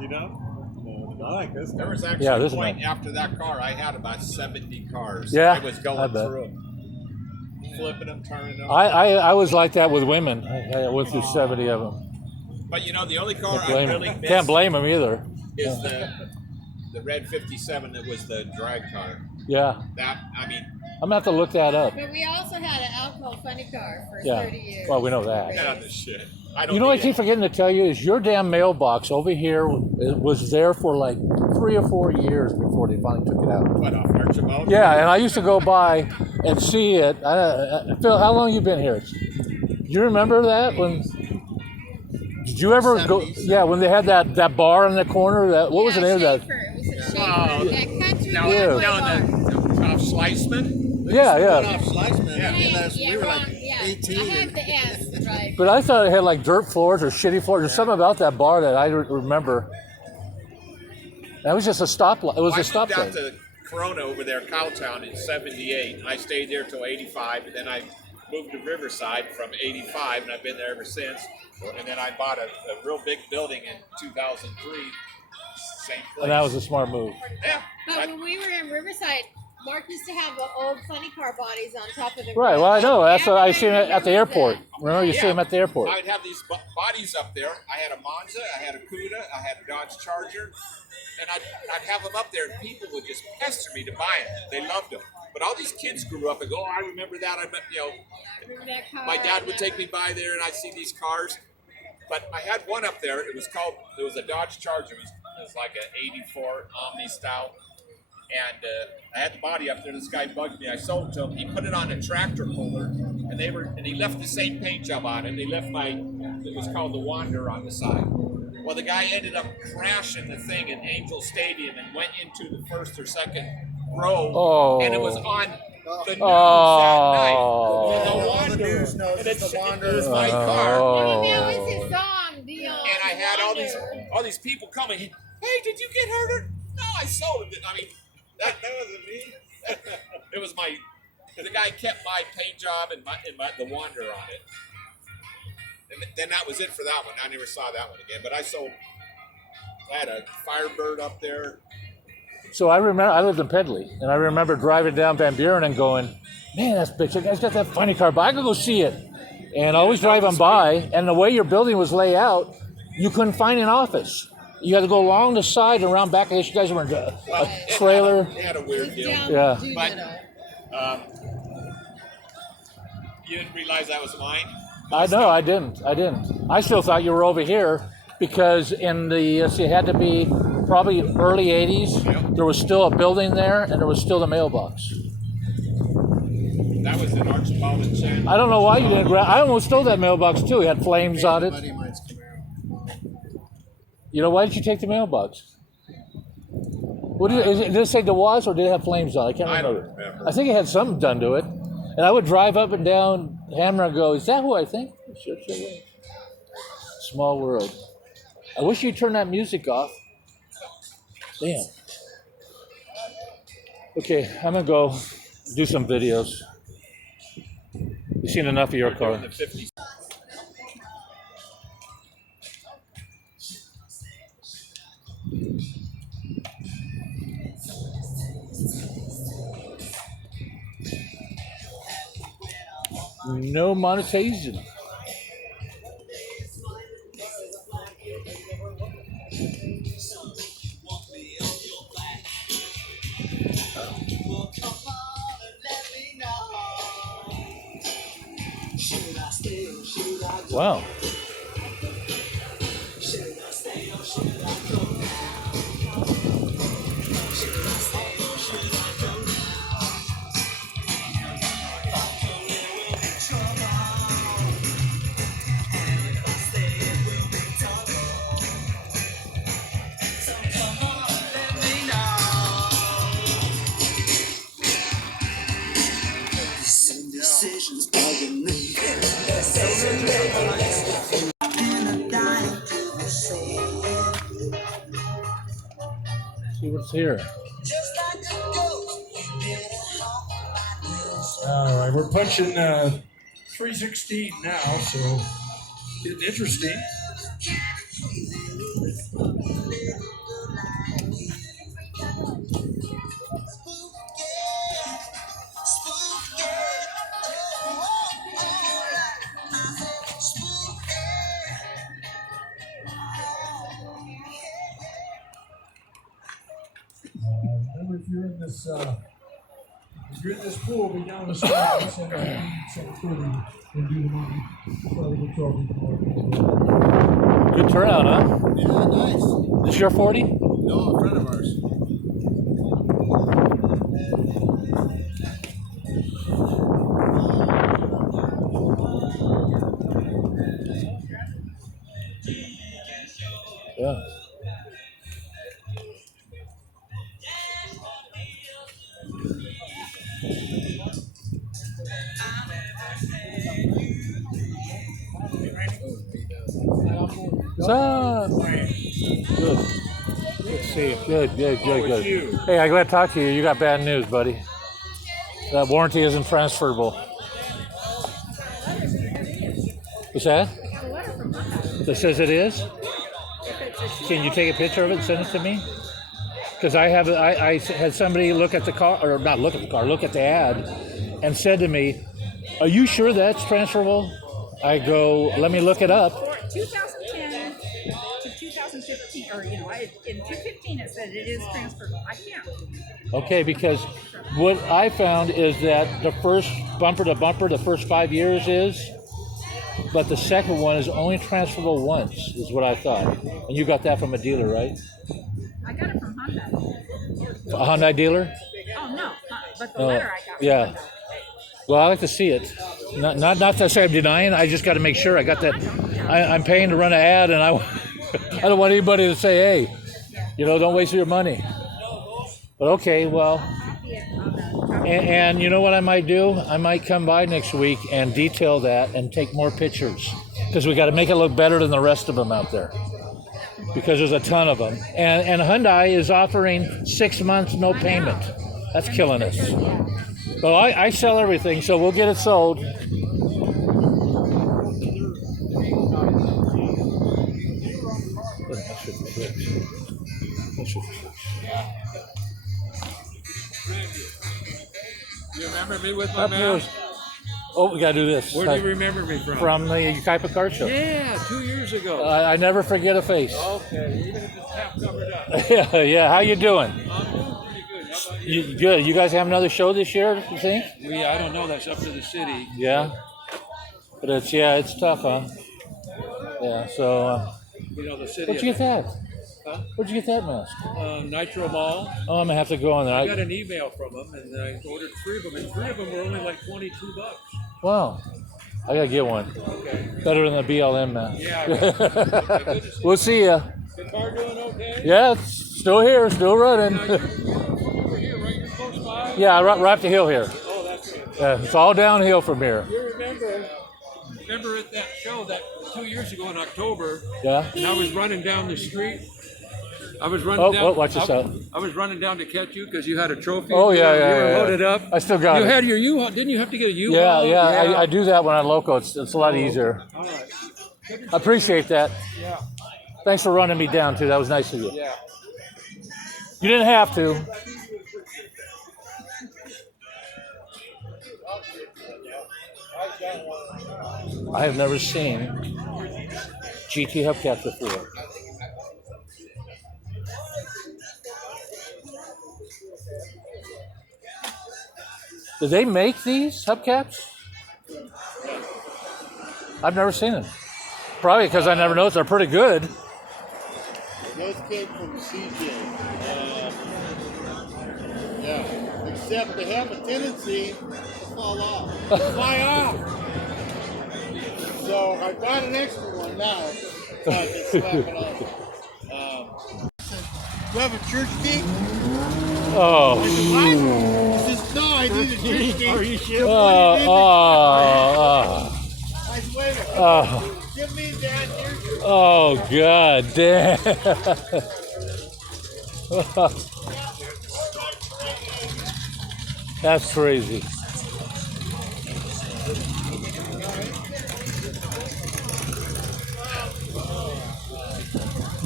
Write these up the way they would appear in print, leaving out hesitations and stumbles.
You know? I like this. There was actually a point after that car, I had about 70 cars. Yeah, I was going through them, flipping them, turning them. I was like that with women. I went through 70 of them. But you know, the only car I really miss can't blame them either. Is the red 57 that was the drag car. Yeah. That, I mean. I'm going to have to look that up. But we also had an alcohol funny car for 30 years. Well, we know that. Get on this shit. You know what I keep forgetting to tell you is your damn mailbox over here was there for like 3 or 4 years before they finally took it out. What, off Archibald? Yeah, and I used to go by and see it. Phil, how long you been here? Do you remember that? Did you ever 70s. Go? Yeah, when they had that bar in the corner. What was the name of that? Off Sliceman? Yeah. Off Sliceman. We were like 18. I had the S, right. But I thought it had like dirt floors or shitty floors. There's something about that bar that I remember. That was just a stoplight. It was a stoplight. I moved out to Corona over there, Cowtown, in '78. I stayed there till '85, and then I moved to Riverside from '85, and I've been there ever since. And then I bought a real big building in 2003. Same place. And that was a smart move. Yeah. But when we were in Riverside, Mark used to have the old funny car bodies on top of the Right, well, I know. That's what I see at the airport. Remember, you see them at the airport. I'd have these bodies up there. I had a Monza, I had a Cuda, I had a Dodge Charger, and I'd have them up there, and people would just pester me to buy them. They loved them. But all these kids grew up and go, oh, I remember that. My dad would take me by there, and I'd see these cars. But I had one up there. It was a Dodge Charger. It was like an 84 Omni style. And I had the body up there. This guy bugged me. I sold it to him. He put it on a tractor puller, and he left the same paint job on it. They left it was called the Wanderer on the side. Well, the guy ended up crashing the thing in Angel Stadium and went into the first or second row, and it was on the news that night. And the Wanderer, it was my car. That was his song, and I had all these people coming. Hey, did you get hurt? No, I sold it. I mean, that wasn't me. It was the guy kept my paint job and the Wanderer on it. And then that was it for that one. I never saw that one again. But I had a Firebird up there. So I lived in Pedley, and I remember driving down Van Buren and going, man, that's big. That guy's got that funny car, but I could go see it. And always driving by, and the way your building was laid out, you couldn't find an office. You had to go along the side and around back. I guess you guys were in a trailer. It had a weird deal. Yeah. But you didn't realize that was mine? I didn't. I still thought you were over here because it had to be probably early 80s. Yep. There was still a building there, and there was still the mailbox. That was in Archibald and Chan. I don't know why you didn't grab. I almost stole that mailbox too. It had flames on it. You know, why did you take the mailbox? Did it say DeWaz or did it have flames on it? I can't remember. I think it had something done to it. And I would drive up and down Hammer and go, is that who I think? Sure. Small world. I wish you'd turn that music off. Damn. Okay, I'm going to go do some videos. You've seen enough of your car. No monetization. Wow. See what's here. All right, we're punching 316 now, so getting interesting. you're in this, pool, be down the side and send 7:30 and do the money. Probably we'll talk more. Good turnout, huh? Yeah, nice. This your 40? No, a friend of ours. Yeah. What's up? Good. Let's see. Good. it's you. Hey, I'm glad to talk to you. You got bad news, buddy. That warranty isn't transferable. What's that? That says it is? Can you take a picture of it and send it to me? Because I had somebody look at the car, or not look at the car, look at the ad, and said to me, "Are you sure that's transferable?" I go, "Let me look it up." For 2010 to 2015, or in 2015 it said it is transferable. I can't. Okay, because what I found is that the first bumper to bumper, the first 5 years is, but the second one is only transferable once, is what I thought. And you got that from a dealer, right? I got it from Honda. A Hyundai dealer? Oh no, but the letter I got. From Yeah. Honda. Well, I like to see it. Not to say I'm denying. I just got to make sure I got that. I'm paying to run an ad, and I don't want anybody to say, "Hey, don't waste your money." But okay, well, and you know what I might do? I might come by next week and detail that and take more pictures, because we got to make it look better than the rest of them out there, because there's a ton of them. And Hyundai is offering 6 months no payment. That's killing us. Well, I sell everything, so we'll get it sold. You remember me with my mouse? Oh, we gotta do this. Where do you remember me from? From the Kaipa Car Show. Yeah, 2 years ago. I never forget a face. Okay, even if it's half covered up. Yeah. How you doing? I'm doing pretty good. How about you? Good. You guys have another show this year, you think? I don't know. That's up to the city. Yeah. But it's tough, huh? Yeah. So. The city. Where'd you get that? Huh? Where'd you get that mask? Nitro Mall. Oh, I'm gonna have to go on there. I got an email from them, and I ordered 3 of them, and 3 of them were only like $22. Wow. I gotta get one. Okay. Better than the BLM mask. Yeah. Right. We'll see ya. The car doing okay? Yeah, it's still here, still running. You're over here, right? You're close by? Yeah, right up the hill here. Oh, that's good. Yeah, it's all downhill from here. You remember at that show that 2 years ago in October, Yeah. and I was running down the street. I was running down. Watch this out. I was running down to catch you because you had a trophy. Oh yeah. You were loaded up. I still got You it. had your U-Haul. Didn't you have to get a U-Haul? Yeah. I do that when I'm local. It's a lot easier. All right. I appreciate that. Yeah. Thanks for running me down too. That was nice of you. Yeah. You didn't have to. I have never seen GT hubcaps before. Do they make these hubcaps? I've never seen them. Probably because I never noticed. They're pretty good. Those came from CJ. Yeah. Except they have a tendency to fall off. Fly off. So I got an extra one now. So I can slap it on. Do you have a church key? Oh. I said, what? He says, no, I need a church key. Are you sure? Oh. I said, wait a minute. Oh. Give me that here. Oh, God damn. That's crazy.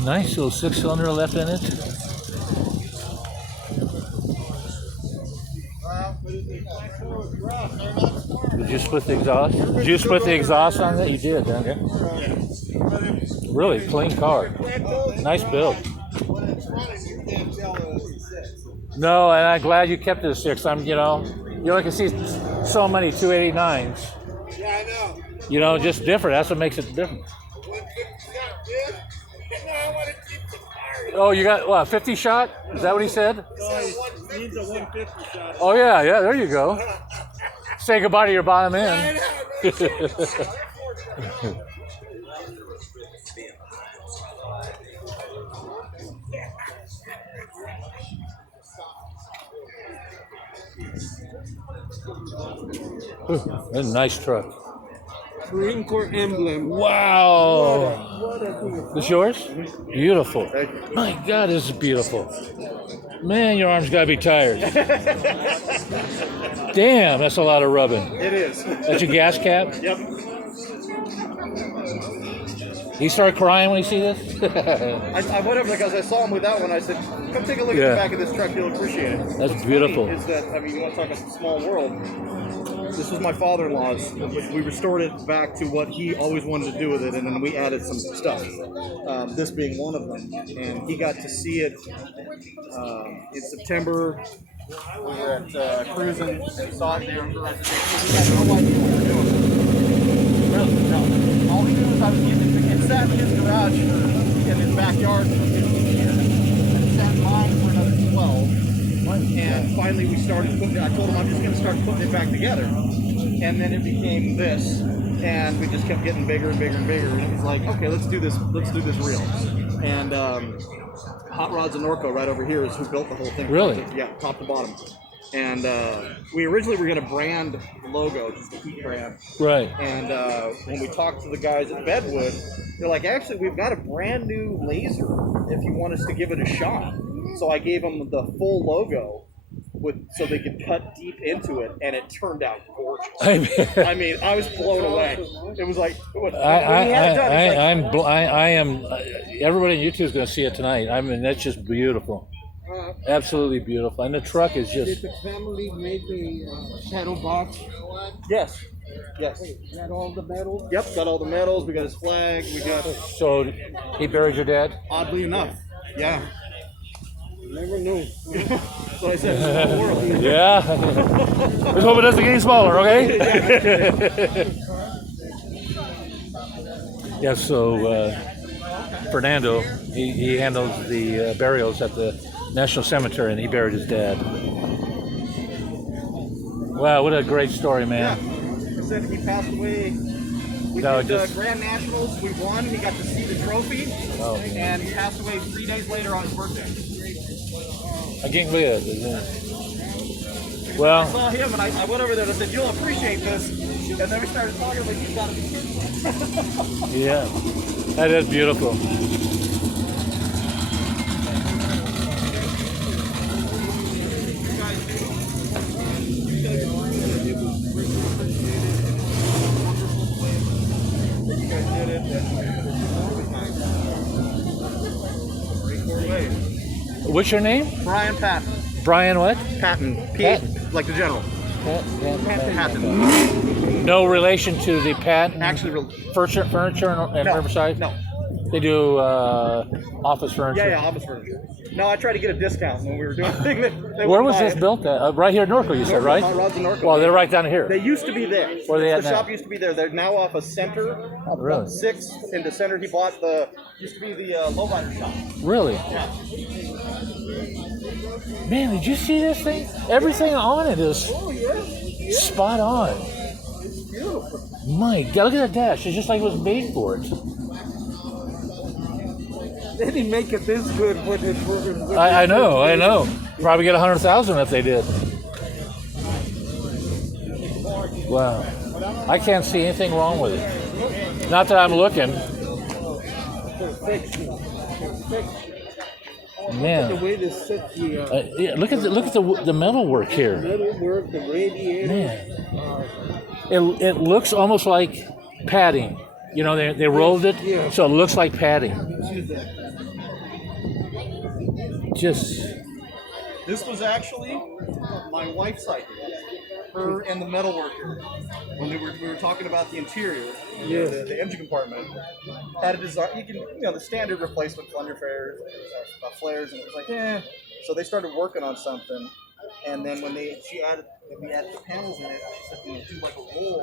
Nice little 6-cylinder left in it. Did you split the exhaust? Did you split the exhaust on that? You did, huh? Yeah. Really clean car. Nice build. When it's running, you can't tell that it's a 6. No, and I'm glad you kept it at 6. You only can see so many 289s. Yeah, I know. Just different. That's what makes it different. 150 shot, dude. No, I want to keep the fire. Oh, you got what? 50 shot? Is that what he said? No, he needs a 150 shot. Oh yeah. There you go. Say goodbye to your bottom I end. know. That's a nice truck. Marine Corp emblem. Wow. This yours? Beautiful. My God, this is beautiful. Man, your arms gotta be tired. Damn, that's a lot of rubbing. It is. That's your gas cap? Yep. He started crying when he see this? I went over because I saw him with that one. I said, come take a look at the back of this truck. You'll appreciate it. That's What's beautiful. funny is that, you want to talk about a small world. This was my father-in-law's. We restored it back to what he always wanted to do with it, and then we added some stuff. This being one of them. And he got to see it in September. We were at cruising and saw it there. He had no idea what we were doing. Really, no. All he knew was I was getting it. It sat in his garage in his backyard for 15 years. And it sat in mine for another 12. And finally we started putting it. I told him I'm just going to start putting it back together. And then it became this. And we just kept getting bigger and bigger and bigger. And it was like, okay, let's do this real. And Hot Rods and Norco right over here is who built the whole thing. Really? Yeah, top to bottom. And we originally were going to brand the logo, just a heat brand. Right. And when we talked to the guys at Bedwood, they're like, actually, we've got a brand new laser if you want us to give it a shot. So I gave them the full logo so they could cut deep into it, and it turned out gorgeous. I mean, I was blown away. It was like, I am. Everybody on YouTube is going to see it tonight. I mean, that's just beautiful. Absolutely beautiful. And the truck is Did just. the family make a saddle box? Yes. Got all the medals? Yep, got all the medals. We got his flag. We got, So he buried your dad? oddly enough, yeah. Never knew. That's what I said. It's a small world. Yeah. Let's hope it doesn't get any smaller, okay? Yeah, so Fernando, he handles the burials at the National Cemetery, and he buried his dad. Wow, what a great story, man. Yeah. I said he passed away. We did Grand Nationals. We won. He got to see the trophy. Oh. And he passed away 3 days later on his birthday. I can't believe it. I Well, saw him and I went over there and I said, you'll appreciate this. And then we started talking like he's got to be kidding. yeah, that is beautiful. You guys did it. What's your name? Brian Patton. Brian what? Patton. Patton. Like the general. Patton. No relation to the Patton Actually, furniture in no, Riverside? No. They do office furniture? Yeah, office furniture. No, I tried to get a discount when we were doing the thing. Where was this built at? Right here in Norco, you said, right? Hot Rods and Norco. Well, they're right down here. They used to be there. Where are they at the now? shop used to be there. They're now off of Center. Oh, really? 6th into Center. He bought used to be the lowrider shop. Really? Yeah. Man, did you see this thing? Everything on it is spot on. It's beautiful. My God, look at that dash. It's just like it was made for it. They didn't make it this good with it. I know. Probably get 100,000 if they did. Wow. I can't see anything wrong with it. Not that I'm looking. Perfection. The Man, way they set the yeah, look at the metal work here. metal work, the radiator. Man, it looks almost like padding. You know, they rolled it, Yeah. so it looks like padding. See that? Just This was actually my wife's idea. Her and the metal worker, when we were talking about the interior, Yeah. the engine compartment, had a design. You can, the standard replacement flares, flares, and it was like, So they started working on something, and then when we added the panels in it, she said, do like a roll.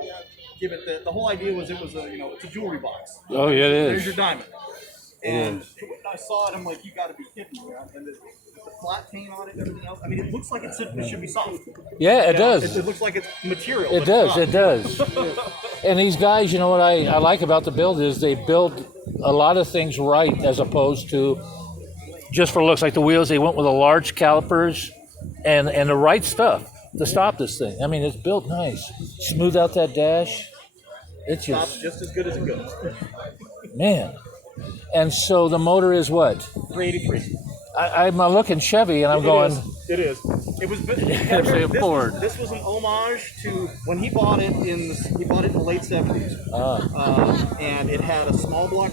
Give it the whole idea was it's a jewelry box. Oh, yeah, it There's is. your diamond. And when I saw it, I'm like, you got to be kidding me, man. And the flat paint on it and everything else. I mean, it looks like it should be soft. Yeah, it does. It looks like it's material. It does. It does. And these guys, what I like about the build is they build a lot of things right as opposed to just for looks. Like the wheels, they went with the large calipers and the right stuff to stop this thing. I mean, it's built nice. Smooth out that dash. It's just as good as it goes. Man. And so the motor is what? 383. I'm looking Chevy and I'm going. It is. It was. Ford. This was an homage to when he bought it he bought it in the late 70s. And it had a small block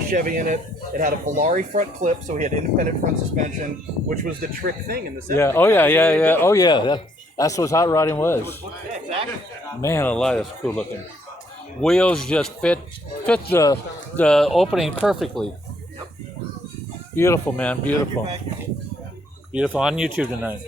Chevy in it. It had a Volare front clip, so he had independent front suspension, which was the trick thing in the 70s. Yeah. Oh yeah. Oh yeah. That's what hot rodding was. Yeah, exactly. Man alive, that's cool looking. Wheels just fit the opening perfectly. Beautiful, man. Beautiful. Beautiful on YouTube tonight.